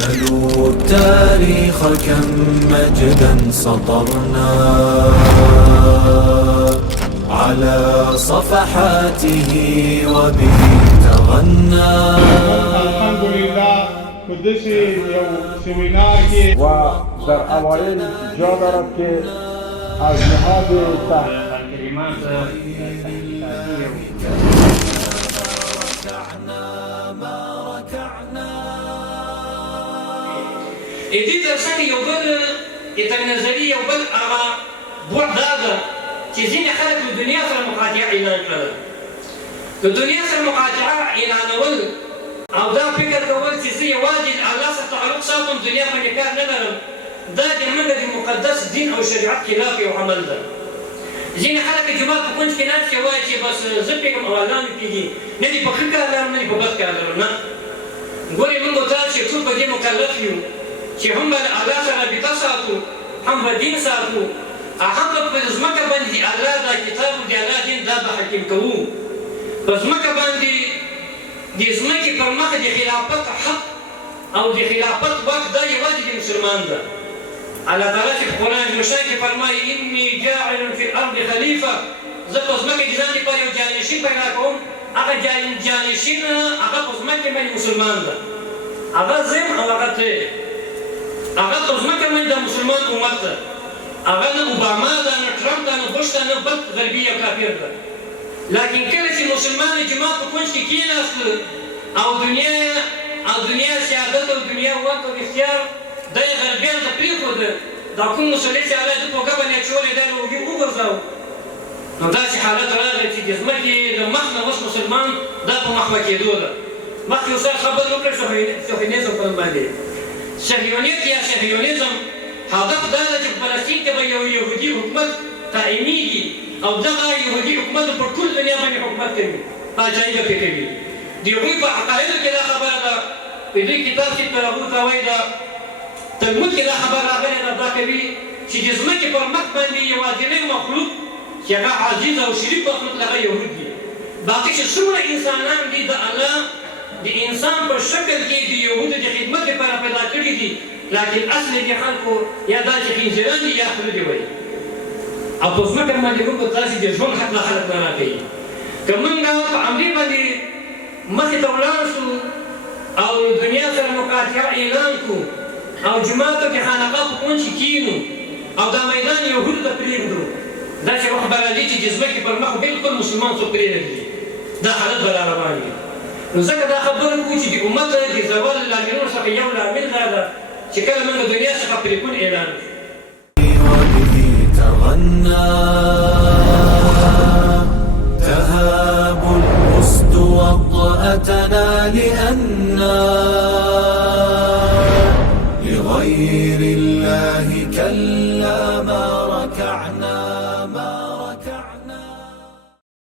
سلوا التاريخ كم مجدا سطرنا على صفحاته وبه تغنى. الحمد لله په داسې یو سیمینار کې و در اوایل جا دارد که از نهاد کلمات دې ترڅنګ یو بل تر نظري یو بل هغه بعد دا ده چې ځینې خلک له دنیا سره مقاطعه اعلان کړله. د دنیا سره مقاطعه اعلانول او دا فکر کول چې زه یوازې د الله سره تعلق ساتم، دنیا باندې کار نه لرم، دا زموږ د مقدس دین او شریعت خلاف یو عمل ده. ځینې خلک د جومات په کونج کې ناست کې وایي چې بس زه پوهېږم او الله مې پوهېږي، نه دې په ښه کار لرم نه دې په بد کار لرم. نه، ګورې موږ او تاسې ټول په دې مکلف یو چې هم به له الله سره رابطه ساتو، هم به دین ساتو، هم به په ځمکه باندې د الله دا کتاب او د الله دین دا به حکیم کوو. په ځمکه باندې د ځمکې پر مخ د خلافت حق او د خلافت واک دا یوازې د مسلمان ده. الله تعالی چې په قرآن مشان کې فرمایي اني جاعل فی الارض خلیفه، زه په ځمکه کې ځان لپاره یو جانشین پیدا کوم، هغه جانشین هغه په ځمکه باندې مسلمان ده، هغه زم او هغه ته هغه په ځمکه باندې د مسلمان امت ده، هغه نه اوباما ده، نه ټرمپ ده، نه بوش ده، نه بل غربي یا کافر ده. لیکن کله چې مسلمان د جومات په کونج کې کېناستل او دنیا سیادت او دنیا واک او اختیار دا یې غربیانو ته پرېښوده، دا کوم مسلط چې الله یې ده په اوږه باندې اچولی دا یې له اوږې وغورځاوه. نو داسې حالت راغی چې د ځمکې د مخ نه اوس مسلمان دا په مخوه کېدو ده. مخکې استاد خبرې وکړې صهیونیزم په نوم باندې. صهیونیت یا صهیونیزم هدف دا ده چې په فلسطین کې به یو یهودي حکومت قایمېږي او دغه یهودي حکومت په ټول دنیا باندې حکومت کوي، پاچاهي به پرې کوي. د هغوی په عقایدو کې دا خبره ده، په دوی کتاب چې ترغوت ته وایي ده، تلمود کې دا خبره راغلې ده، دا کوي چې د ځمکې پر مخ باندې یوازینی مخلوق چې هغه عزیز او شریف مخلوق هغه یهود دي. باقي چې څومره انسانان دي د الله د انسان په شکل کې د یهودو د خدمت لپاره پیدا کړي دي، لیکن اصل د خلکو یا دا چې خنزیران دي یا خله دي وایي. او په ځمکه باندې موږ تاسې د ژوند حق له خلک نه راکوي. که موږ په همدې باندې مخې ته ولاړ شو او دنیا سره مقاطعه اعلان کړو او جوماتو کې خانقاه په کونج کې کښېنو او دا میدان یهودو ته پرېږدو، داسې وخت به راځي چې د ځمکې پر مخ بلکل مسلمان څوک پرېنږدي، دا حالت به را روان وي. نو ځکه دا خبره کوو چې د امت د زوال لاملونو څخه یو لامل دا ده چې کله موږ د دنیا څخه پرېکون اعلان کړو. تهاب الأسد وطأتنا لأننا لغير الله كلا ما